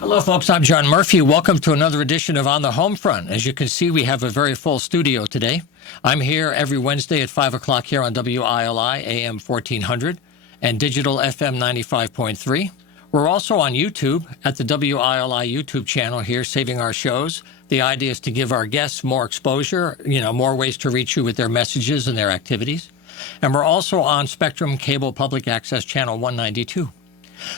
Hello, folks. I'm John Murphy. Welcome to another edition of On the Homefront. As you can see, we have a very full studio today. I'm here every Wednesday at 5 o'clock here on WILI AM 1400 and digital FM 95.3. We're also on YouTube at the WILI YouTube channel here, saving our shows. The idea is to give our guests more exposure, more ways to reach you with their messages and their activities. And we're also on Spectrum Cable Public Access Channel 192.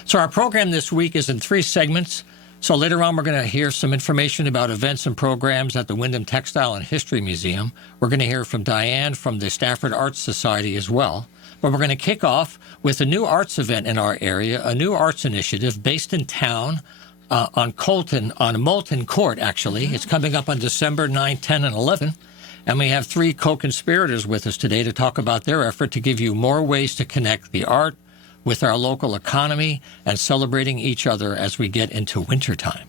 So our program this week is in 3 segments. So later on, we're going to hear some information about events and programs at the Wyndham Textile and History Museum. We're going to hear from Diane from the Stafford Arts Society as well. But we're going to kick off with a new arts event in our area, a new arts initiative based in town on Moulton Court, actually. It's coming up on December 9, 10, and 11. And we have 3 co-conspirators with us today to talk about their effort to give you more ways to connect the art with our local economy and celebrating each other as we get into wintertime.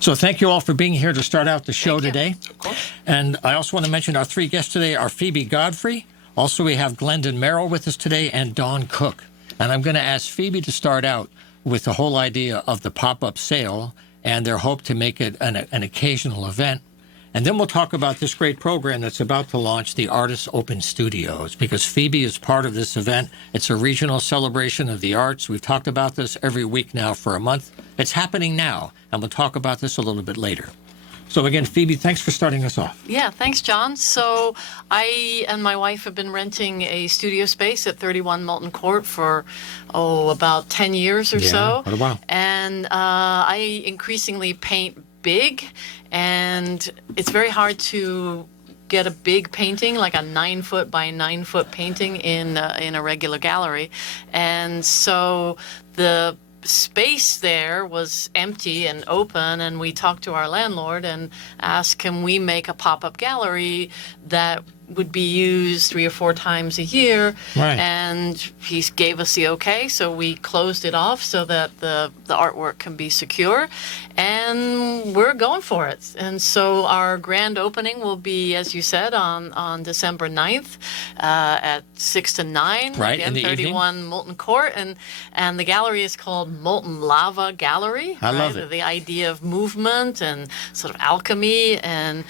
So thank you all for being here to start out the show today. Of course. And I also want to mention our 3 guests today are Phoebe Godfrey. Also, we have Glendon Merrill with us today and Dawn Cook. And I'm going to ask Phoebe to start out with the whole idea of the pop-up sale and their hope to make it an occasional event. And then we'll talk about this great program that's about to launch, the Artists Open Studios, because Phoebe is part of this event. It's a regional celebration of the arts. We've talked about this every week now for a month. It's happening now, and we'll talk about this a little bit later. So again, Phoebe, thanks for starting us off. Yeah, thanks, John. So I and my wife have been renting a studio space at 31 Moulton Court for, about 10 years or so. What a while. And I increasingly paint big, and it's very hard to get a big painting, like a 9-foot by 9-foot painting in a regular gallery. And so the space there was empty and open, and we talked to our landlord and asked, can we make a pop-up gallery that would be used 3 or 4 times a year? Right. And he gave us the okay, so we closed it off so that the artwork can be secure, and we're going for it. And so our grand opening will be, as you said, on December 9th at 6 to 9. Right, again, in the 31 evening. Moulton Court, and the gallery is called Molten Lava Gallery. I love it. The idea of movement and sort of alchemy, and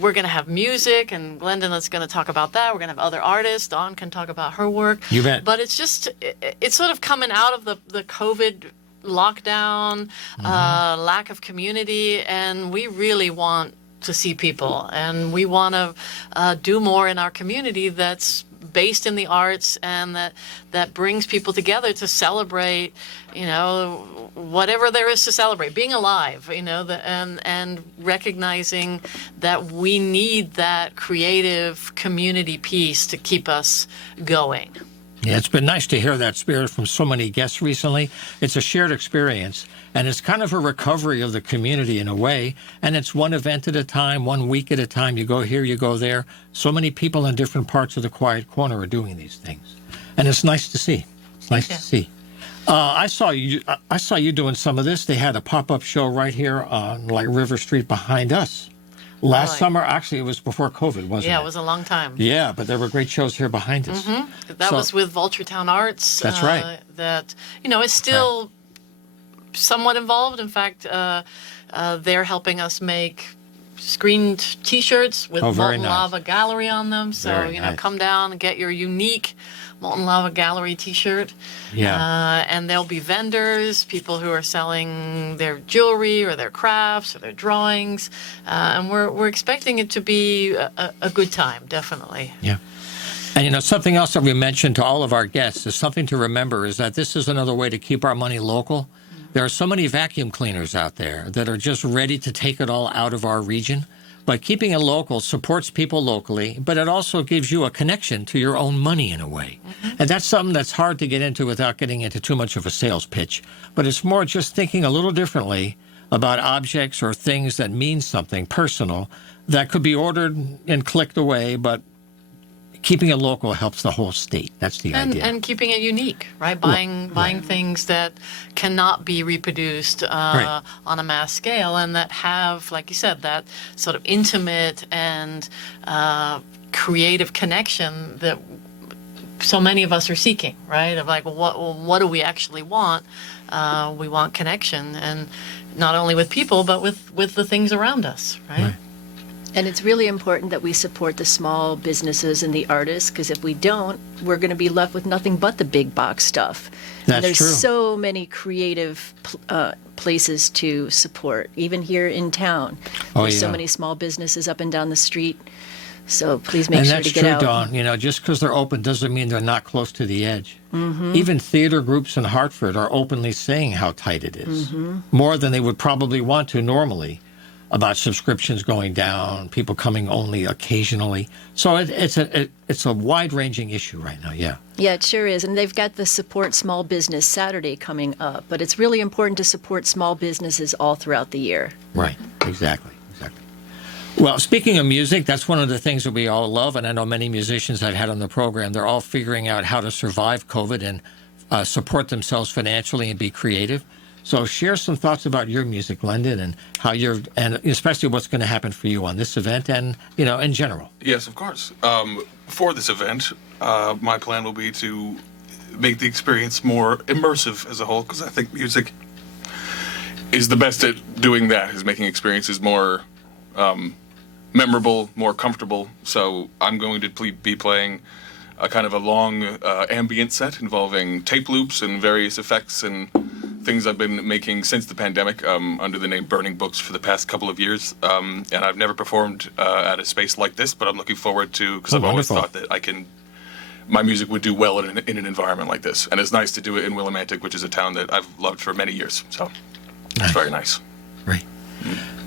we're going to have music, and Glendon is going to talk about that. We're going to have other artists. Dawn can talk about her work. You bet. But it's sort of coming out of the COVID lockdown, lack of community, and we really want to see people, and we want to do more in our community that's based in the arts, and that brings people together to celebrate, whatever there is to celebrate, being alive, and recognizing that we need that creative community piece to keep us going. Yeah, it's been nice to hear that spirit from so many guests recently. It's a shared experience, and it's kind of a recovery of the community in a way, and it's one event at a time, 1 week at a time. You go here, you go there. So many people in different parts of the Quiet Corner are doing these things, and it's nice to see. It's nice to see. I saw you doing some of this. They had a pop-up show right here on River Street behind us. Last summer, actually, it was before COVID, wasn't it? Yeah, it was a long time. Yeah, but there were great shows here behind us. That was with Vulturetown Arts. That's right. That, is still somewhat involved. In fact, they're helping us make screened T-shirts with Molten Lava Gallery on them. So, come down and get your unique Molten Lava Gallery T-shirt. Yeah. And there'll be vendors, people who are selling their jewelry or their crafts or their drawings. And we're expecting it to be a good time, definitely. Yeah. And, something else that we mentioned to all of our guests is something to remember is that this is another way to keep our money local. There are so many vacuum cleaners out there that are just ready to take it all out of our region. But keeping it local supports people locally, but it also gives you a connection to your own money in a way. And that's something that's hard to get into without getting into too much of a sales pitch. But it's more just thinking a little differently about objects or things that mean something personal that could be ordered and clicked away, but keeping it local helps the whole state. That's the idea. And keeping it unique, right? Buying things that cannot be reproduced on a mass scale, and that have, like you said, that sort of intimate and creative connection that so many of us are seeking, right? Of like, what do we actually want? We want connection, and not only with people, but with the things around us, right? And it's really important that we support the small businesses and the artists, because if we don't, we're going to be left with nothing but the big box stuff. That's and there's true. so many creative places to support, even here in town. There's so many small businesses up and down the street. So please make sure to get out. And that's true, Dawn. Just because they're open doesn't mean they're not close to the edge. Even theater groups in Hartford are openly saying how tight it is, more than they would probably want to normally, about subscriptions going down, people coming only occasionally. So it's a wide-ranging issue right now, yeah. Yeah, it sure is. And they've got the Support Small Business Saturday coming up. But it's really important to support small businesses all throughout the year. Right, exactly. Well, speaking of music, that's one of the things that we all love, and I know many musicians I've had on the program, they're all figuring out how to survive COVID and support themselves financially and be creative. So share some thoughts about your music, Glendon, and how and especially what's going to happen for you on this event and, in general. Yes, of course. For this event, my plan will be to make the experience more immersive as a whole, because I think music is the best at doing that, is making experiences more memorable, more comfortable. So I'm going to be playing a kind of a long ambient set involving tape loops and various effects and things I've been making since the pandemic under the name Burning Books for the past couple of years. And I've never performed at a space like this, but I'm looking forward to, because I've always thought that my music would do well in an environment like this. And it's nice to do it in Willimantic, which is a town that I've loved for many years. So it's very nice. Great.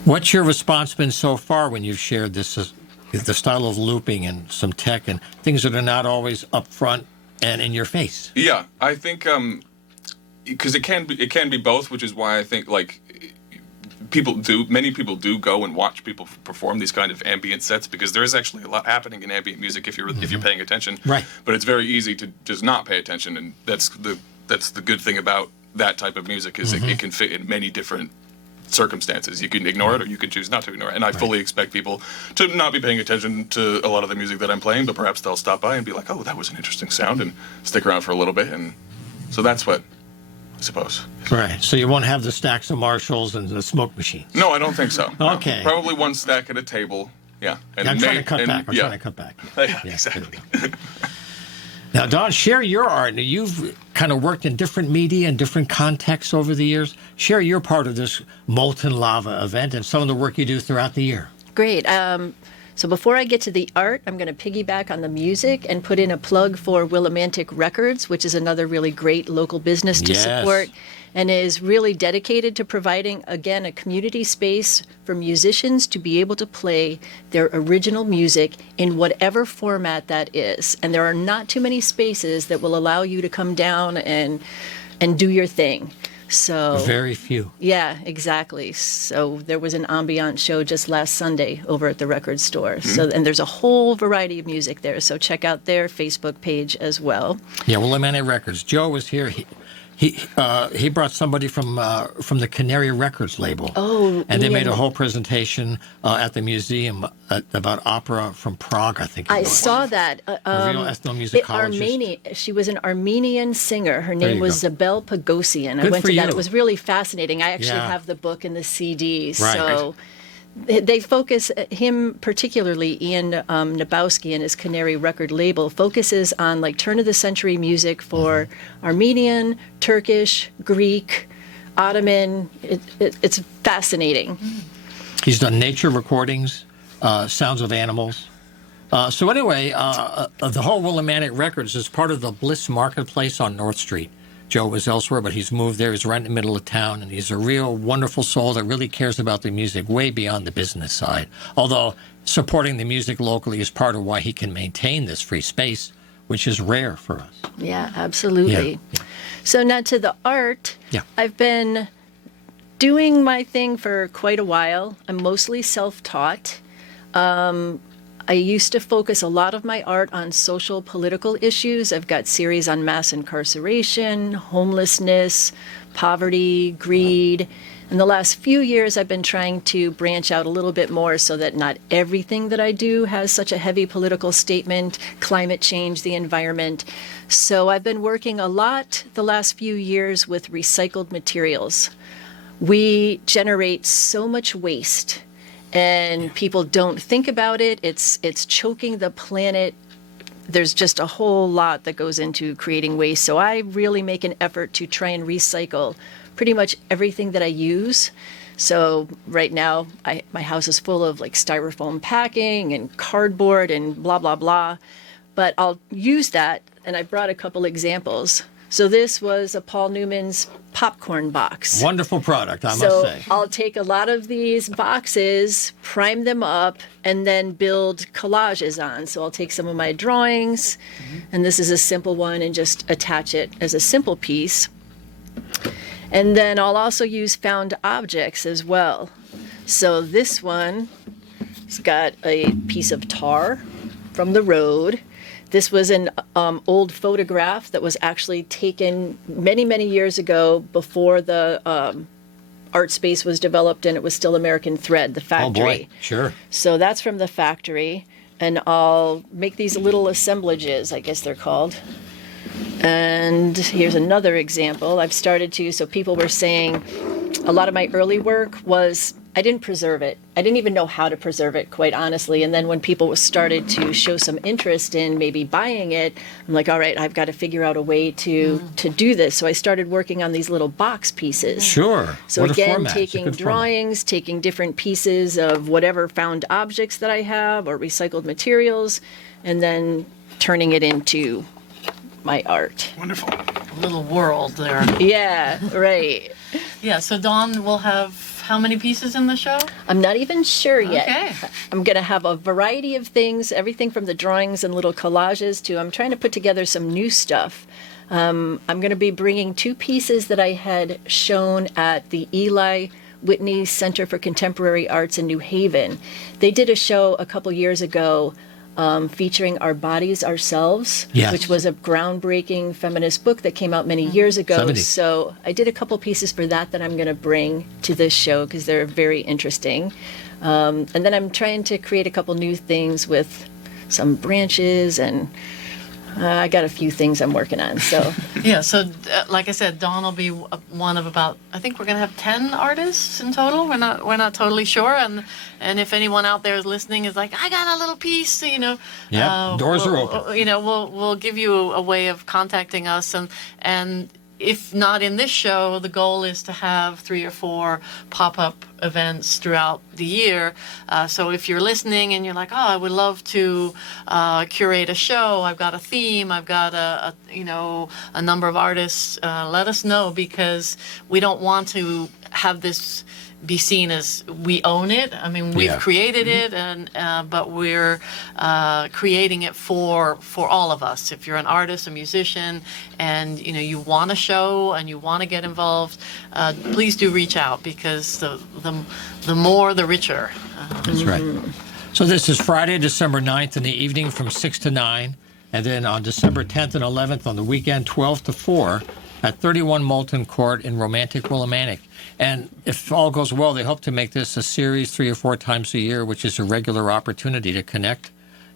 What's your response been so far when you've shared this, the style of looping and some tech and things that are not always up front and in your face? Yeah, I think because it can be both, which is why I think many people do go and watch people perform these kind of ambient sets, because there is actually a lot happening in ambient music if you're paying attention. Right. But it's very easy to just not pay attention, and that's the good thing about that type of music is it can fit in many different circumstances. You can ignore it or you can choose not to ignore it. And I fully expect people to not be paying attention to a lot of the music that I'm playing, but perhaps they'll stop by and be like, oh, that was an interesting sound, and stick around for a little bit. And so that's what I suppose. Right. So you won't have the stacks of Marshalls and the smoke machines. No, I don't think so. Okay. No. Probably one stack at a table. Yeah. And I'm trying to cut back. Yeah, exactly. Now, Dawn, share your art. Now, you've kind of worked in different media and different contexts over the years. Share your part of this Molten Lava event and some of the work you do throughout the year. Great. So before I get to the art, I'm going to piggyback on the music and put in a plug for Willimantic Records, which is another really great local business to support, and is really dedicated to providing, again, a community space for musicians to be able to play their original music in whatever format that is. And there are not too many spaces that will allow you to come down and do your thing. So very few. Yeah, exactly. So there was an ambient show just last Sunday over at the record store. So and there's a whole variety of music there. So check out their Facebook page as well. Yeah, Willimantic Records. Joe was here. He brought somebody from the Canary Records label. Oh, and they made a whole presentation at the museum about opera from Prague, I think. I saw that. A real ethnomusicologist. She was an Armenian singer. Her name was Zabel Pagosian. I went to that. It was really fascinating. I actually have the book and the CD. Right. So they focus, him particularly, Ian Nabowski and his Canary record label, focuses on like turn-of-the-century music for Armenian, Turkish, Greek, Ottoman. It's fascinating. He's done nature recordings, sounds of animals. So anyway, the whole Willimantic Records is part of the Bliss Marketplace on North Street. Joe was elsewhere, but he's moved there. He's right in the middle of town, and he's a real wonderful soul that really cares about the music way beyond the business side. Although supporting the music locally is part of why he can maintain this free space, which is rare for us. Yeah, absolutely. Yeah. So now to the art. Yeah. I've been doing my thing for quite a while. I'm mostly self-taught. I used to focus a lot of my art on social political issues. I've got series on mass incarceration, homelessness, poverty, greed. In the last few years, I've been trying to branch out a little bit more so that not everything that I do has such a heavy political statement, climate change, the environment. So I've been working a lot the last few years with recycled materials. We generate so much waste, and people don't think about it. It's choking the planet. There's just a whole lot that goes into creating waste. So I really make an effort to try and recycle pretty much everything that I use. So right now, my house is full of like styrofoam packing and cardboard and blah, blah, blah. But I'll use that, and I brought a couple examples. So this was a Paul Newman's popcorn box. Wonderful product, I must So say. I'll take a lot of these boxes, prime them up, and then build collages on. So I'll take some of my drawings, and this is a simple one, and just attach it as a simple piece. And then I'll also use found objects as well. So this one has got a piece of tar from the road. This was an old photograph that was actually taken many, many years ago before the art space was developed, and it was still American Thread, the factory. Oh boy, sure. So that's from the factory. And I'll make these little assemblages, I guess they're called. And here's another example. I've started to, so people were saying a lot of my early work was, I didn't preserve it. I didn't even know how to preserve it, quite honestly. And then when people started to show some interest in maybe buying it, I'm like, all right, I've got to figure out a way to do this. So I started working on these little box pieces. Sure. So What a again, format. It's a taking good format. drawings, taking different pieces of whatever found objects that I have or recycled materials, and then turning it into my art. Wonderful. Little world there. Yeah, right. Yeah, so Dawn will have how many pieces in the show? I'm not even sure yet. Okay. I'm going to have a variety of things, everything from the drawings and little collages to I'm trying to put together some new stuff. I'm going to be bringing two pieces that I had shown at the Eli Whitney Center for Contemporary Arts in New Haven. They did a show a couple years ago featuring Our Bodies, Ourselves, Yes. which was a groundbreaking feminist book that came out many years ago. 70s. So I did a couple pieces for that I'm going to bring to this show because they're very interesting. And then I'm trying to create a couple new things with some branches, and I got a few things I'm working on. So Yeah, so like I said, Dawn will be one of about, I think we're going to have 10 artists in total. We're not totally sure, and if anyone out there is listening is like, I got a little piece, Yeah, doors are open. We'll give you a way of contacting us, and if not in this show, the goal is to have 3 or 4 pop-up events throughout the year. So if you're listening and you're like, oh, I would love to curate a show, I've got a theme, I've got a number of artists, let us know, because we don't want to have this be seen as we own it. I mean, we've Yeah. created it, but we're creating it for all of us. If you're an artist, a musician, and you want a show and you want to get involved, please do reach out, because the more, the richer. That's right. So this is Friday, December 9th in the evening from 6 to 9. And then on December 10th and 11th on the weekend, 12 to 4 at 31 Moulton Court in romantic Willimantic. And if all goes well, they hope to make this a series 3 or 4 times a year, which is a regular opportunity to connect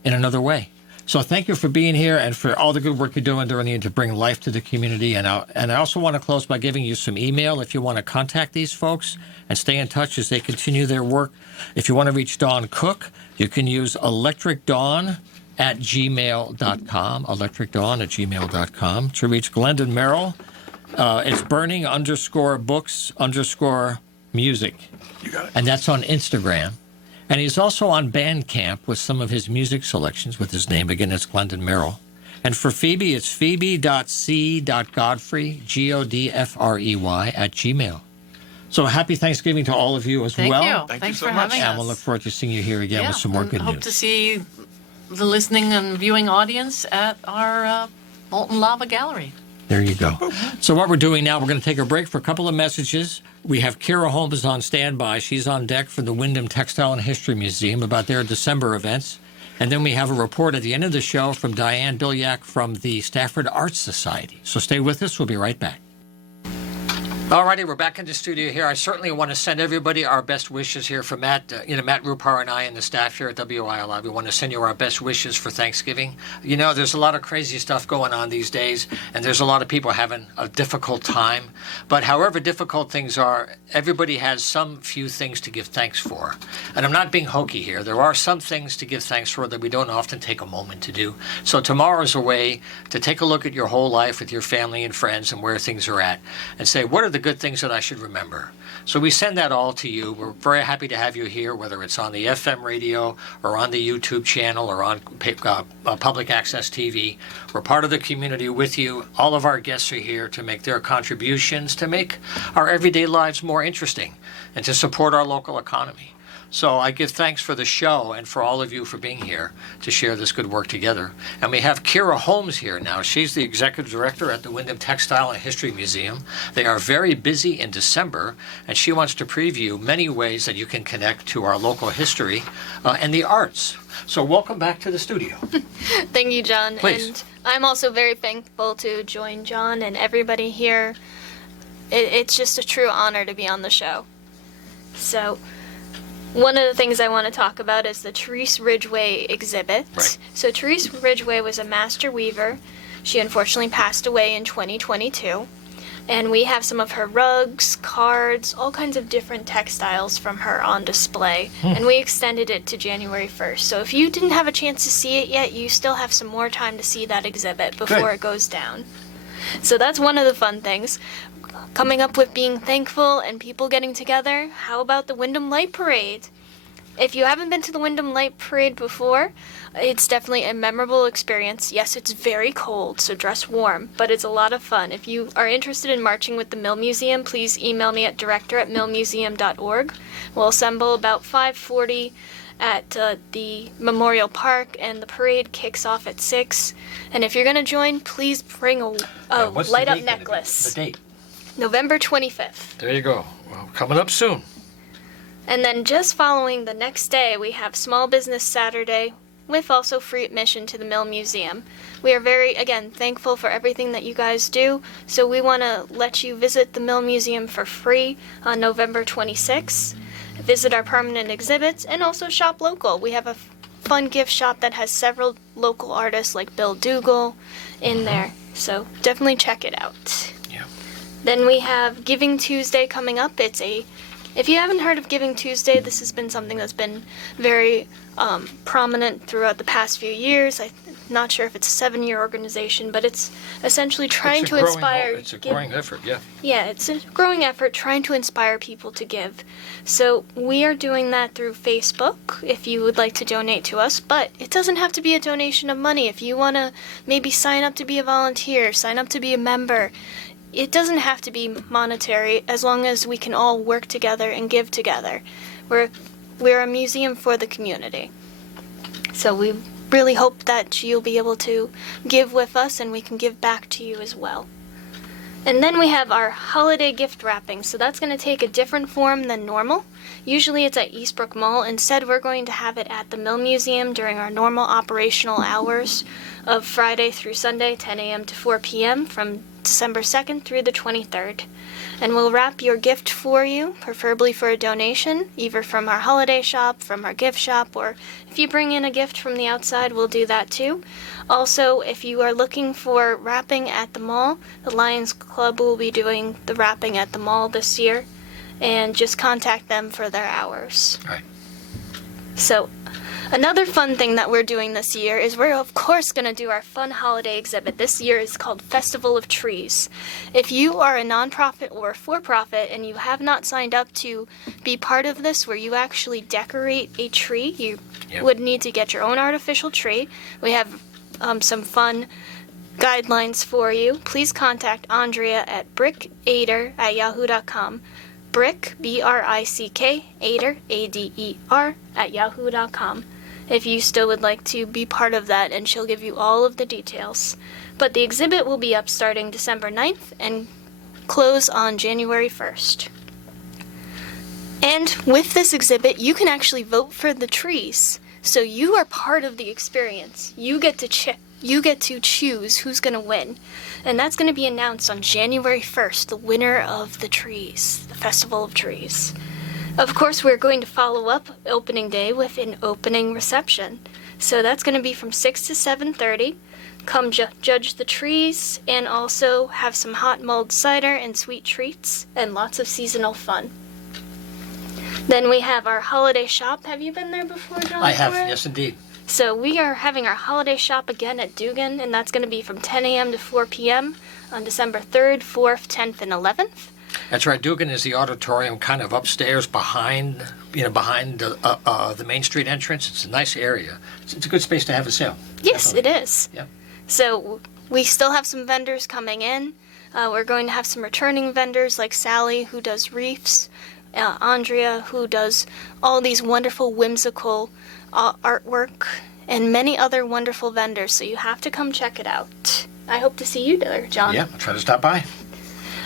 in another way. So thank you for being here and for all the good work you're doing during the year to bring life to the community. And I also want to close by giving you some email if you want to contact these folks and stay in touch as they continue their work. If you want to reach Dawn Cook, you can use electricdawn@gmail.com, electricdawn@gmail.com. To reach Glendon Merrill, it's burning_books_music. You got it. And that's on Instagram. And he's also on Bandcamp with some of his music selections with his name. Again, it's Glendon Merrill. And for Phoebe, it's phoebe.c.godfrey, Godfrey, @gmail. So happy Thanksgiving to all of you as Thank well. you. Thank Thanks you so for much. having And us. we'll look forward to seeing you here again with some more and good hope news. to see the listening and viewing audience at our Molten Lava Gallery. There you go. So what we're doing now, we're going to take a break for a couple of messages. We have Kira Holmes on standby. She's on deck for the Wyndham Textile and History Museum about their December events. And then we have a report at the end of the show from Diane Bilyak from the Stafford Arts Society. So stay with us. We'll be right back. All righty, we're back in the studio here. I certainly want to send everybody our best wishes here for Matt. Matt Rupar and I and the staff here at WILI. We want to send you our best wishes for Thanksgiving. There's a lot of crazy stuff going on these days, and there's a lot of people having a difficult time. But however difficult things are, everybody has some few things to give thanks for. And I'm not being hokey here. There are some things to give thanks for that we don't often take a moment to do. So tomorrow is a way to take a look at your whole life with your family and friends and where things are at, and say, what are the good things that I should remember? So we send that all to you. We're very happy to have you here, whether it's on the FM radio or on the YouTube channel or on public access TV. We're part of the community with you. All of our guests are here to make their contributions to make our everyday lives more interesting and to support our local economy. So I give thanks for the show and for all of you for being here to share this good work together. And we have Kira Holmes here now. She's the executive director at the Wyndham Textile and History Museum. They are very busy in December, and she wants to preview many ways that you can connect to our local history and the arts. So welcome back to the studio. Thank you, John. Please. And I'm also very thankful to join John and everybody here. It's just a true honor to be on the show. So one of the things I want to talk about is the Therese Ridgway exhibit. Right. So Therese Ridgway was a master weaver. She unfortunately passed away in 2022. And we have some of her rugs, cards, all kinds of different textiles from her on display. And we extended it to January 1st. So if you didn't have a chance to see it yet, you still have some more time to see that exhibit before it goes down. So that's one of the fun things. Coming up with being thankful and people getting together, how about the Wyndham Light Parade? If you haven't been to the Wyndham Light Parade before, it's definitely a memorable experience. Yes, it's very cold, so dress warm, but it's a lot of fun. If you are interested in marching with the Mill Museum, please email me at director@millmuseum.org. We'll assemble about 5:40 at the Memorial Park, and the parade kicks off at 6. And if you're going to join, please bring a light-up necklace. The date? November 25th. There you go. Well, coming up soon. And then just following the next day, we have Small Business Saturday with also free admission to the Mill Museum. We are very, again, thankful for everything that you guys do, so we want to let you visit the Mill Museum for free on November 26th, visit our permanent exhibits, and also shop local. We have a fun gift shop that has several local artists like Bill Dougal in there, so definitely check it out. Yeah. Then we have Giving Tuesday coming up. If you haven't heard of Giving Tuesday, this has been something that's been very prominent throughout the past few years. I'm not sure if it's a 7-year organization, but it's essentially trying to inspire. It's a growing effort, yeah. Yeah, it's a growing effort trying to inspire people to give. So we are doing that through Facebook if you would like to donate to us, but it doesn't have to be a donation of money. If you want to maybe sign up to be a volunteer, sign up to be a member, it doesn't have to be monetary as long as we can all work together and give together. We're a museum for the community. So we really hope that you'll be able to give with us and we can give back to you as well. And then we have our holiday gift wrapping. So that's going to take a different form than normal. Usually it's at Eastbrook Mall. Instead, we're going to have it at the Mill Museum during our normal operational hours of Friday through Sunday, 10 a.m. to 4 p.m. from December 2nd through the 23rd. And we'll wrap your gift for you, preferably for a donation, either from our holiday shop, from our gift shop, or if you bring in a gift from the outside, we'll do that too. Also, if you are looking for wrapping at the mall, the Lions Club will be doing the wrapping at the mall this year, and just contact them for their hours. Right. So, another fun thing that we're doing this year is we're of course going to do our fun holiday exhibit. This year is called Festival of Trees. If you are a nonprofit or a for-profit and you have not signed up to be part of this where you actually decorate a tree, you would need to get your own artificial tree. We have some fun guidelines for you. Please contact Andrea at brickader@yahoo.com. Brick, B-R-I-C-K, Ader, A-D-E-R, @yahoo.com. If you still would like to be part of that, and she'll give you all of the details. But the exhibit will be up starting December 9th and close on January 1st. And with this exhibit, you can actually vote for the trees. So you are part of the experience. You get to choose who's going to win. And that's going to be announced on January 1st, the winner of the trees, the Festival of Trees. Of course, we're going to follow up opening day with an opening reception. So that's going to be from 6 to 7:30. Come judge the trees and also have some hot mulled cider and sweet treats and lots of seasonal fun. Then we have our holiday shop. Have you been there before, John? I have, yes, indeed. So we are having our holiday shop again at Dugan, and that's going to be from 10 a.m. to 4 p.m. on December 3rd, 4th, 10th, and 11th. That's right. Dugan is the auditorium kind of upstairs behind the Main Street entrance. It's a nice area. It's a good space to have a sale. Yes, Definitely. it is. Yep. So we still have some vendors coming in. We're going to have some returning vendors like Sally, who does wreaths, Andrea, who does all these wonderful whimsical artwork, and many other wonderful vendors. So you have to come check it out. I hope to see you there, John. Yeah, I'll try to stop by.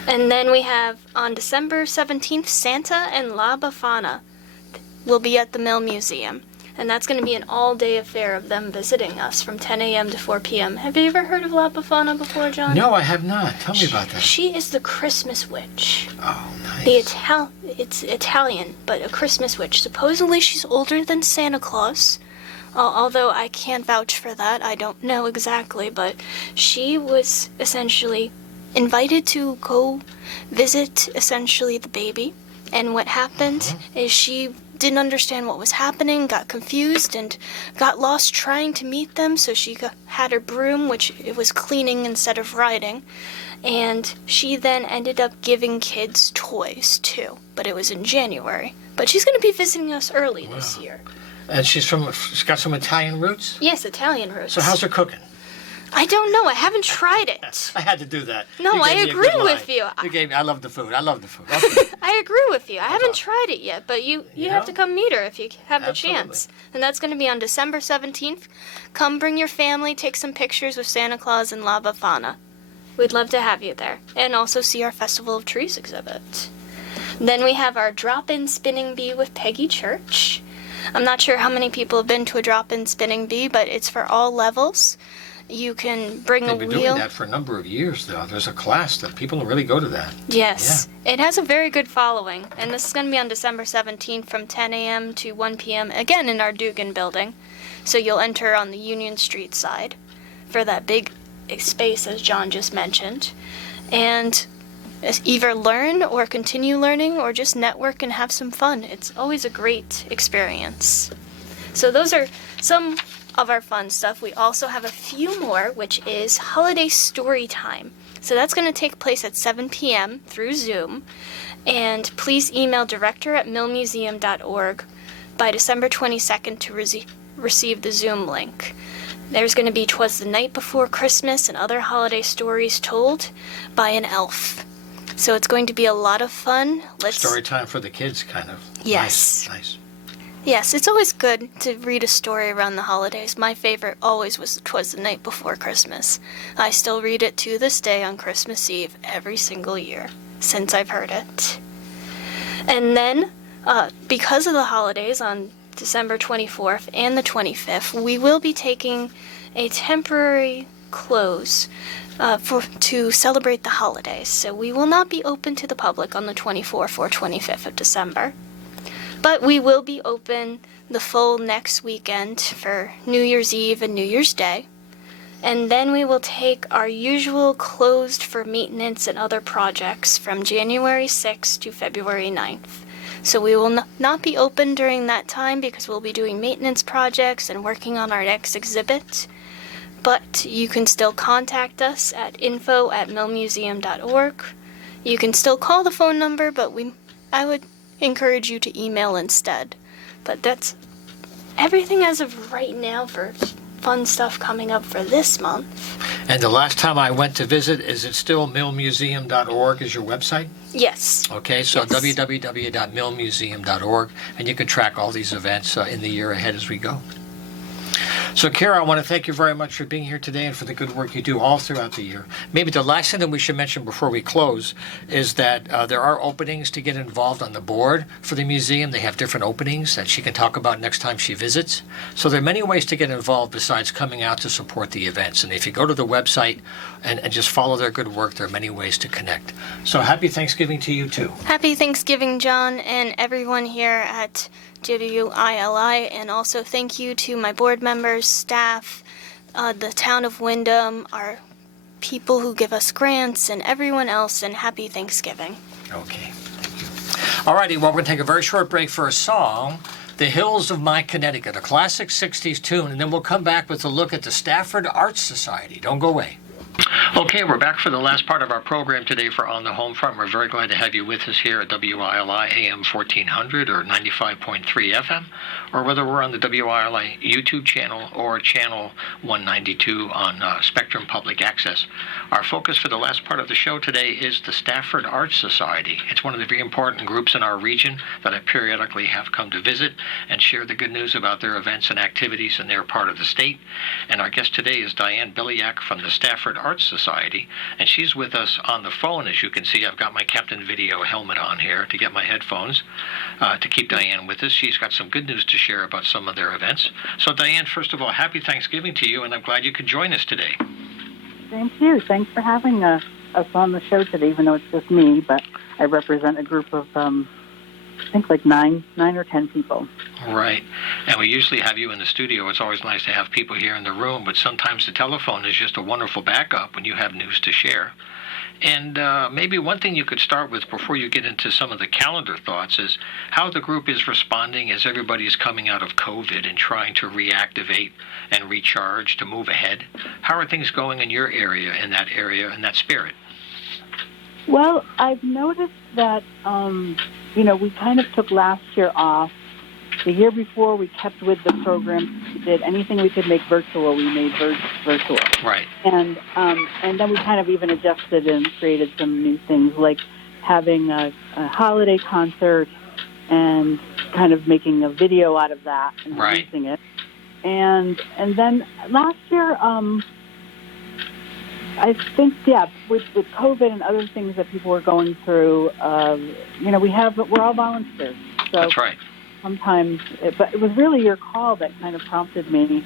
And then we have on December 17th, Santa and La Befana will be at the Mill Museum. And that's going to be an all-day affair of them visiting us from 10 a.m. to 4 p.m. Have you ever heard of La Befana before, John? No, I have not. Tell me about that. She is the Christmas witch. Oh, nice. It's Italian, but a Christmas witch. Supposedly she's older than Santa Claus. Although I can't vouch for that. I don't know exactly, but she was essentially invited to go visit essentially the baby. And what happened is she didn't understand what was happening, got confused, and got lost trying to meet them, so she had her broom, which it was cleaning instead of riding, and she then ended up giving kids toys, too, but it was in January. But she's going to be visiting us early this year. And she's got some Italian roots? Yes, Italian roots. So how's her cooking? I don't know. I haven't tried it. I had to do that. No, You I gave me a agree good with line. you. You gave me. I love the food. Okay. I agree with you. I haven't tried it yet, but you have to come meet her if you have the Absolutely. chance. And that's going to be on December 17th. Come bring your family, take some pictures with Santa Claus and La Befana. We'd love to have you there. And also see our Festival of Trees exhibit. Then we have our drop-in spinning bee with Peggy Church. I'm not sure how many people have been to a drop-in spinning bee, but it's for all levels. You can bring They've a been wheel. doing that for a number of years, though. There's a class that people really go to that. Yes. It has a very good following. And this is going to be on December 17th from 10 a.m. to 1 p.m. again in our Dugan building. So you'll enter on the Union Street side for that big space, as John just mentioned. And either learn or continue learning or just network and have some fun. It's always a great experience. So those are some of our fun stuff. We also have a few more, which is Holiday Story Time. So that's going to take place at 7 p.m. through Zoom. And please email director@millmuseum.org by December 22nd to receive the Zoom link. There's going to be 'Twas the Night Before Christmas and other holiday stories told by an elf. So it's going to be a lot of fun. Story time for the kids, kind of. Yes. Nice. Yes, it's always good to read a story around the holidays. My favorite always was 'Twas the Night Before Christmas. I still read it to this day on Christmas Eve every single year since I've heard it. And then, because of the holidays on December 24th and the 25th, we will be taking a temporary close to celebrate the holidays. So we will not be open to the public on the 24th or 25th of December. But we will be open the full next weekend for New Year's Eve and New Year's Day. And then we will take our usual closed for maintenance and other projects from January 6th to February 9th. So we will not be open during that time because we'll be doing maintenance projects and working on our next exhibit. But you can still contact us at info@millmuseum.org. You can still call the phone number, but I would encourage you to email instead. But that's everything as of right now for fun stuff coming up for this month. And the last time I went to visit, is it still millmuseum.org is your website? Yes. Okay, so Yes. www.millmuseum.org, and you can track all these events in the year ahead as we go. So, Kara, I want to thank you very much for being here today and for the good work you do all throughout the year. Maybe the last thing that we should mention before we close is that there are openings to get involved on the board for the museum. They have different openings that she can talk about next time she visits. So there are many ways to get involved besides coming out to support the events. And if you go to the website and just follow their good work, there are many ways to connect. So happy Thanksgiving to you, too. Happy Thanksgiving, John, and everyone here at WILI, and also thank you to my board members, staff, the town of Wyndham, our people who give us grants, and everyone else, and happy Thanksgiving. Okay, thank you. All righty, well, we're going to take a very short break for a song, The Hills of My Connecticut, a classic 60s tune, and then we'll come back with a look at the Stafford Arts Society. Don't go away. Okay, we're back for the last part of our program today for On the Homefront. We're very glad to have you with us here at WILI AM 1400 or 95.3 FM, or whether we're on the WILI YouTube channel or channel 192 on Spectrum Public Access. Our focus for the last part of the show today is the Stafford Arts Society. It's one of the very important groups in our region that I periodically have come to visit and share the good news about their events and activities in their part of the state. And our guest today is Diane Biliak from the Stafford Arts Society, and she's with us on the phone. As you can see, I've got my Captain Video helmet on here to get my headphones to keep Diane with us. She's got some good news to share about some of their events. So Diane, first of all, happy Thanksgiving to you, and I'm glad you could join us today. Thank you. Thanks for having us on the show today, even though it's just me, but I represent a group of, I think like nine or 10 people. Right. And we usually have you in the studio. It's always nice to have people here in the room, but sometimes the telephone is just a wonderful backup when you have news to share. And maybe one thing you could start with before you get into some of the calendar thoughts is how the group is responding as everybody is coming out of COVID and trying to reactivate and recharge to move ahead. How are things going in your area, in that spirit? Well, I've noticed that, we kind of took last year off. The year before, we kept with the program. We did anything we could make virtual, we made virtual. Right. And then we kind of even adjusted and created some new things, like having a holiday concert and kind of making a video out of that and releasing it. And then last year, I think, with COVID and other things that people were going through, we're all volunteers. So that's right. Sometimes, but it was really your call that kind of prompted me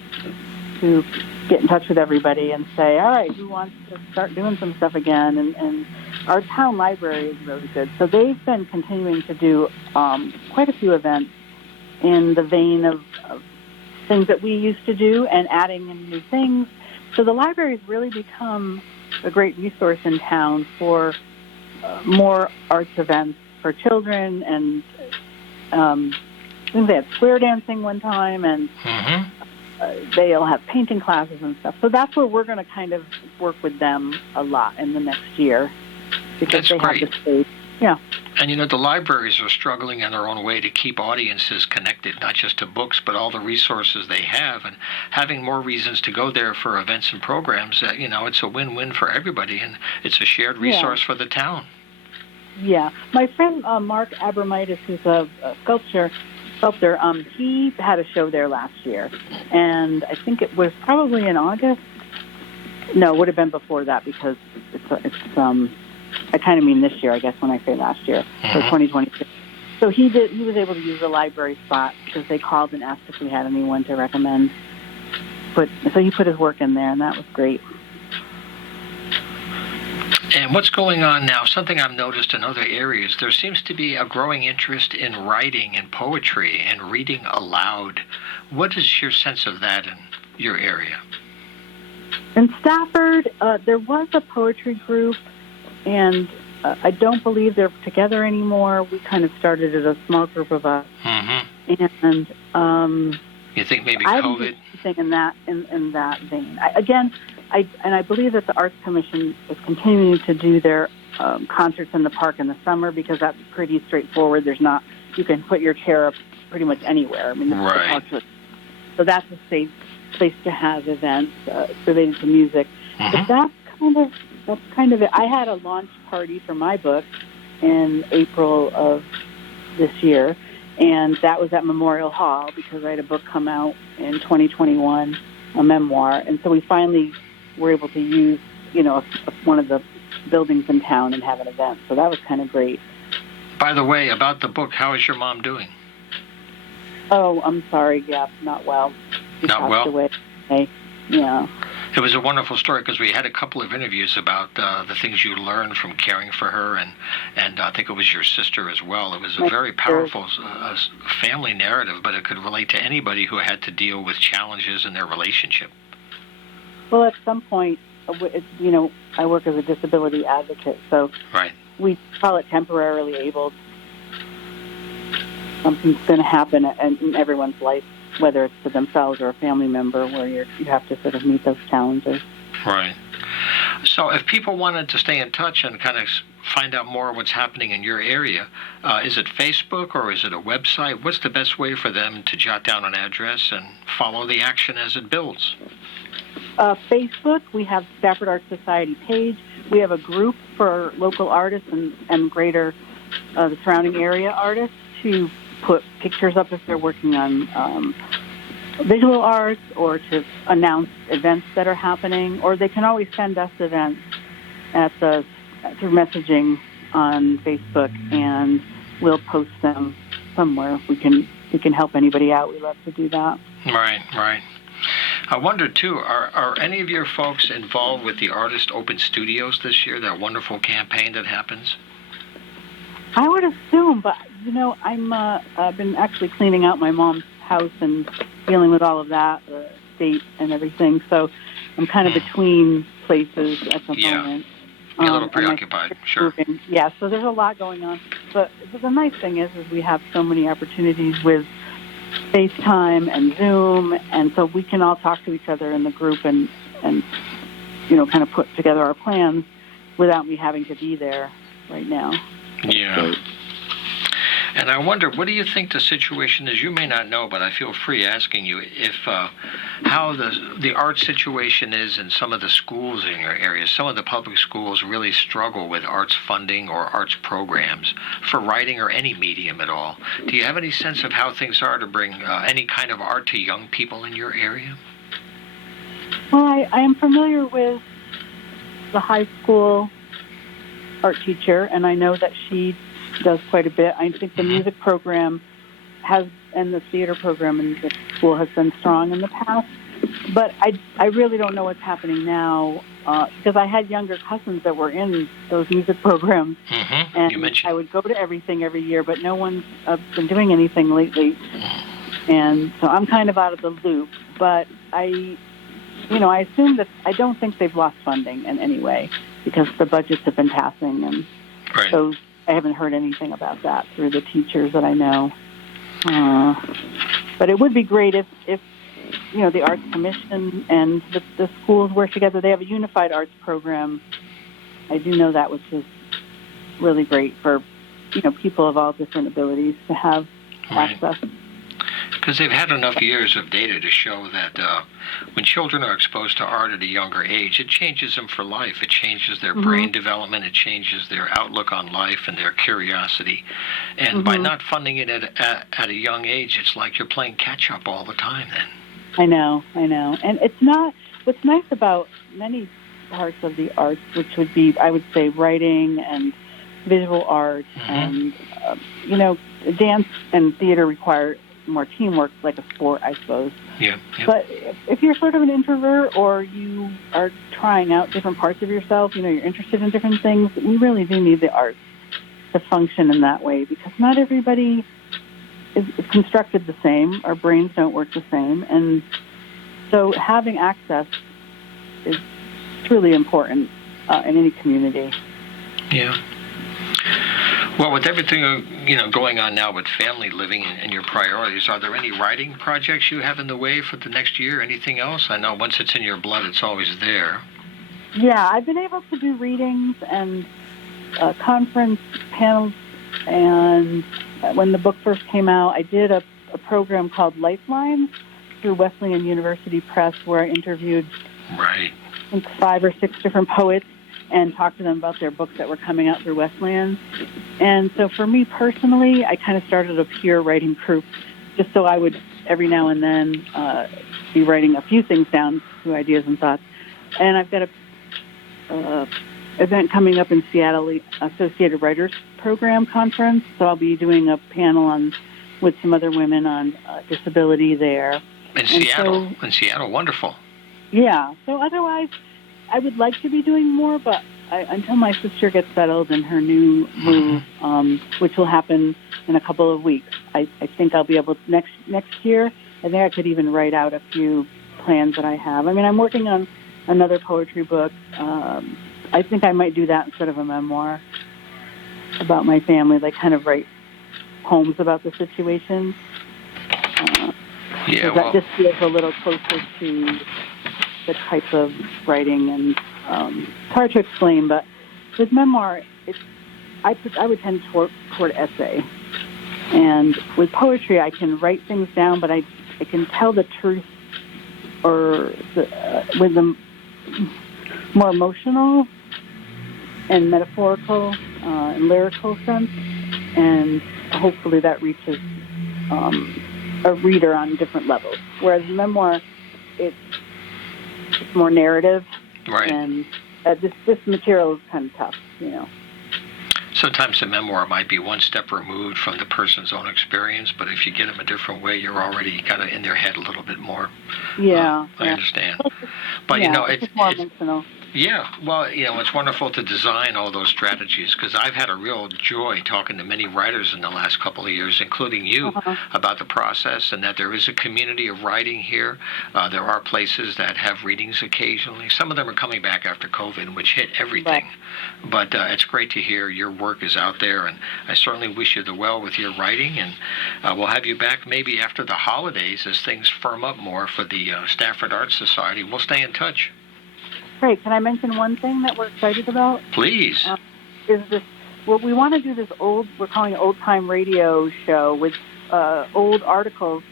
to get in touch with everybody and say, all right, who wants to start doing some stuff again? And our town library is really good. So they've been continuing to do quite a few events in the vein of things that we used to do and adding in new things. So the library's really become a great resource in town for more arts events for children, and I think they had square dancing one time, and they'll have painting classes and stuff. So that's where we're going to kind of work with them a lot in the next year, because they have the space. Yeah. And the libraries are struggling in their own way to keep audiences connected, not just to books, but all the resources they have, and having more reasons to go there for events and programs. It's a win-win for everybody, and it's a shared resource for the town. Yeah. My friend Mark Abramitis, who's a sculptor, he had a show there last year, and I think it was probably in August. No, it would have been before that, because it's I kind of mean this year, I guess, when I say last year, or 2022. So he was able to use the library spot because they called and asked if we had anyone to recommend. So he put his work in there, and that was great. And what's going on now, something I've noticed in other areas, there seems to be a growing interest in writing and poetry and reading aloud. What is your sense of that in your area? In Stafford, there was a poetry group, and I don't believe they're together anymore. We kind of started as a small group of us. Mm-hmm. And you think maybe COVID? In that vein. I believe that the Arts Commission is continuing to do their concerts in the park in the summer, because that's pretty straightforward. You can put your chair up pretty much anywhere. I mean, right. So that's a safe place to have events related to music. Mm-hmm. But that's kind of it. I had a launch party for my book in April of this year, and that was at Memorial Hall because I had a book come out in 2021, a memoir. And so we finally were able to use, one of the buildings in town and have an event. So that was kind of great. By the way, about the book, how is your mom doing? Oh, I'm sorry. Yeah, not well. She Not passed well? away. Yeah. It was a wonderful story because we had a couple of interviews about the things you learned from caring for her, and I think it was your sister as well. It was a very powerful family narrative, but it could relate to anybody who had to deal with challenges in their relationship. Well, at some point, I work as a disability advocate, so Right. we call it temporarily abled. Something's going to happen in everyone's life, whether it's to themselves or a family member, where you have to sort of meet those challenges. Right. So if people wanted to stay in touch and kind of find out more what's happening in your area, is it Facebook or is it a website? What's the best way for them to jot down an address and follow the action as it builds? Facebook, we have Stafford Arts Society page. We have a group for local artists and greater the surrounding area artists to put pictures up if they're working on visual arts or to announce events that are happening. Or they can always send us events through messaging on Facebook, and we'll post them somewhere. If we can help anybody out, we love to do that. Right. I wonder, too, are any of your folks involved with the Artist Open Studios this year, that wonderful campaign that happens? I would assume, but, I've been actually cleaning out my mom's house and dealing with all of that, the state and everything, so I'm kind of between places at the moment. You're a little preoccupied, sure. Yeah, so there's a lot going on. But the nice thing is we have so many opportunities with FaceTime and Zoom, and so we can all talk to each other in the group and kind of put together our plans without me having to be there right now. Yeah. And I wonder, what do you think the situation is? You may not know, but I feel free asking you if how the art situation is in some of the schools in your area. Some of the public schools really struggle with arts funding or arts programs for writing or any medium at all. Do you have any sense of how things are to bring any kind of art to young people in your area? Well, I am familiar with the high school art teacher, and I know that she does quite a bit. I think the music program and the theater program in the school has been strong in the past. But I really don't know what's happening now because I had younger cousins that were in those music programs, and I would go to everything every year, but no one's been doing anything lately. And so I'm kind of out of the loop. But I assume that I don't think they've lost funding in any way because the budgets have been passing, and so I haven't heard anything about that through the teachers that I know. But it would be great if the Arts Commission and the schools work together. They have a unified arts program. I do know that, which is really great for people of all different abilities to have access. Because they've had enough years of data to show that when children are exposed to art at a younger age, it changes them for life. It changes their brain development. It changes their outlook on life and their curiosity. And by not funding it at a young age, it's like you're playing catch-up all the time then. I know. And it's not, what's nice about many parts of the arts, which would be, I would say, writing and visual art and, dance and theater require more teamwork, like a sport, I suppose. Yeah. But if you're sort of an introvert or you are trying out different parts of yourself, you're interested in different things, we really do need the arts to function in that way because not everybody is constructed the same. Our brains don't work the same. And so having access is truly important in any community. Yeah. Well, with everything going on now with family living and your priorities, are there any writing projects you have in the way for the next year? Anything else? I know once it's in your blood, it's always there. Yeah, I've been able to do readings and conference panels, and when the book first came out, I did a program called Lifelines through Wesleyan University Press, where I interviewed I think 5 or 6 different poets and talk to them about their books that were coming out through Wesleyan. And so for me personally, I kind of started a peer writing group just so I would every now and then be writing a few things down, a few ideas and thoughts. And I've got a event coming up in Seattle, the Associated Writers Program Conference. So I'll be doing a panel with some other women on disability there. In Seattle, wonderful. Yeah. So otherwise, I would like to be doing more, but until my sister gets settled in her new move, which will happen in a couple of weeks, I think I'll be able to, next year, I think I could even write out a few plans that I have. I mean, I'm working on another poetry book. I think I might do that instead of a memoir about my family, like kind of write poems about the situation. That just feels a little closer to the type of writing, and it's hard to explain, but with memoir, I would tend toward essay. And with poetry, I can write things down, but I can tell the truth with the more emotional and metaphorical and lyrical sense, and hopefully that reaches a reader on different levels. Whereas memoir, it's more narrative, right? And this material is kind of tough, you know. Sometimes a memoir might be one step removed from the person's own experience, but if you get them a different way, you're already kind of in their head a little bit more. Yeah, I understand. But it's more emotional. Yeah, well, it's wonderful to design all those strategies, because I've had a real joy talking to many writers in the last couple of years, including you, about the process, and that there is a community of writing here. There are places that have readings occasionally. Some of them are coming back after COVID, which hit everything. Right. But it's great to hear your work is out there, and I certainly wish you the well with your writing, and we'll have you back maybe after the holidays as things firm up more for the Stafford Arts Society. We'll stay in touch. Great. Can I mention one thing that we're excited about? Please. Is this? Well, we want to do this we're calling it old time radio show with old articles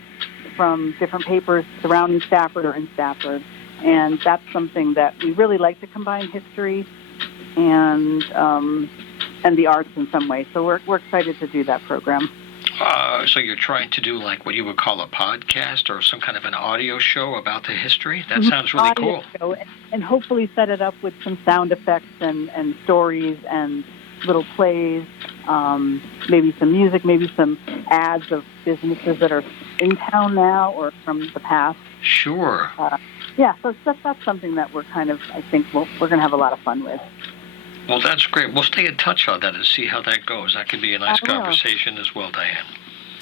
from different papers surrounding Stafford or in Stafford, and that's something that we really like to combine history and the arts in some way. So we're excited to do that program. So you're trying to do like what you would call a podcast or some kind of an audio show about the history? That sounds really cool. Show, and hopefully set it up with some sound effects and stories and little plays, maybe some music, maybe some ads of businesses that are in town now or from the past. Sure. So that's something that I think we're going to have a lot of fun with. Well, that's great. We'll stay in touch on that and see how that goes. That could be a nice conversation as well, Diane.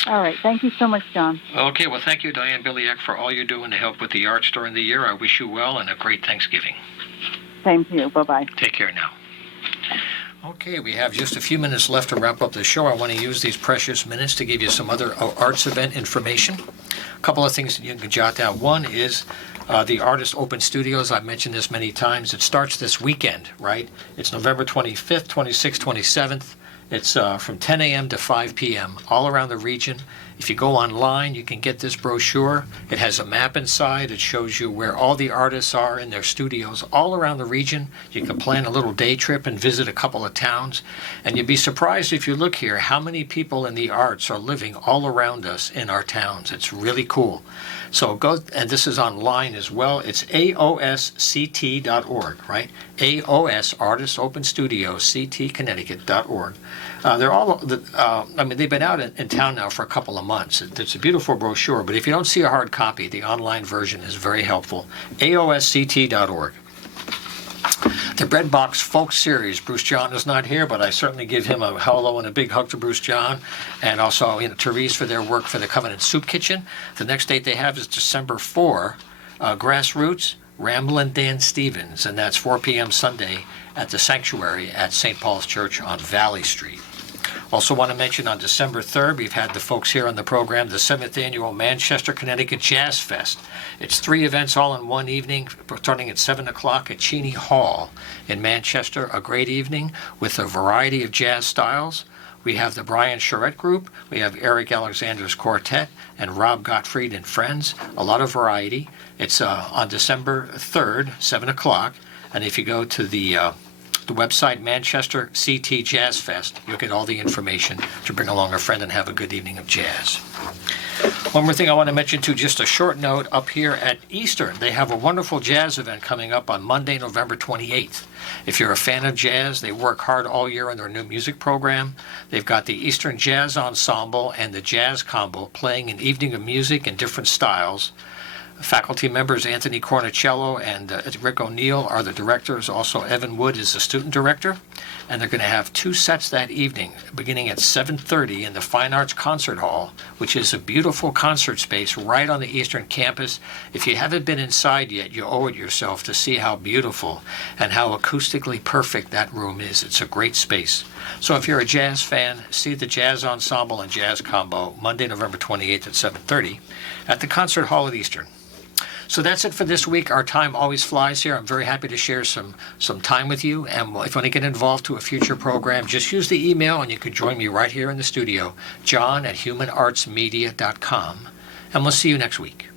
All right. Thank you so much, John. Okay. Well, thank you, Diane Biliak, for all you're doing to help with the arts during the year. I wish you well and a great Thanksgiving. Same to you. Bye-bye. Take care now. Okay, we have just a few minutes left to wrap up the show. I want to use these precious minutes to give you some other arts event information. A couple of things that you can jot down. One is the Artist Open Studios. I've mentioned this many times. It starts this weekend, right? It's November 25th, 26th, 27th. It's from 10 a.m. to 5 p.m. all around the region. If you go online, you can get this brochure. It has a map inside. It shows you where all the artists are in their studios all around the region. You can plan a little day trip and visit a couple of towns. And you'd be surprised if you look here how many people in the arts are living all around us in our towns. It's really cool. So go, and this is online as well. It's aosct.org, right? AOS, Artists Open Studios, CT-Connecticut.org. They're all, they've been out in town now for a couple of months. It's a beautiful brochure, but if you don't see a hard copy, the online version is very helpful. AOSCT.org. The Breadbox Folk Series. Bruce John is not here, but I certainly give him a hello and a big hug to Bruce John, and also Therese for their work for the Covenant Soup Kitchen. The next date they have is December 4, Grassroots, Ramblin' Dan Stevens, and that's 4 p.m. Sunday at the Sanctuary at St. Paul's Church on Valley Street. Also want to mention on December 3rd, we've had the folks here on the program, the 7th Annual Manchester, Connecticut Jazz Fest. It's 3 events all in one evening, starting at 7 o'clock at Cheney Hall in Manchester. A great evening with a variety of jazz styles. We have the Brian Charette Group, we have Eric Alexander's Quartet, and Rob Gottfried and Friends. A lot of variety. It's on December 3rd, 7 o'clock. And if you go to the website, Manchester CT Jazz Fest, you'll get all the information to bring along a friend and have a good evening of jazz. One more thing I want to mention too, just a short note up here at Eastern. They have a wonderful jazz event coming up on Monday, November 28th. If you're a fan of jazz, they work hard all year on their new music program. They've got the Eastern Jazz Ensemble and the Jazz Combo playing an evening of music in different styles. Faculty members Anthony Cornicello and Rick O'Neill are the directors. Also, Evan Wood is the student director. And they're going to have 2 sets that evening, beginning at 7:30 in the Fine Arts Concert Hall, which is a beautiful concert space right on the Eastern campus. If you haven't been inside yet, you owe it yourself to see how beautiful and how acoustically perfect that room is. It's a great space. So if you're a jazz fan, see the Jazz Ensemble and Jazz Combo Monday, November 28th at 7:30 at the Concert Hall at Eastern. So that's it for this week. Our time always flies here. I'm very happy to share some time with you. And if you want to get involved to a future program, just use the email and you can join me right here in the studio, john@humanartsmedia.com. And we'll see you next week.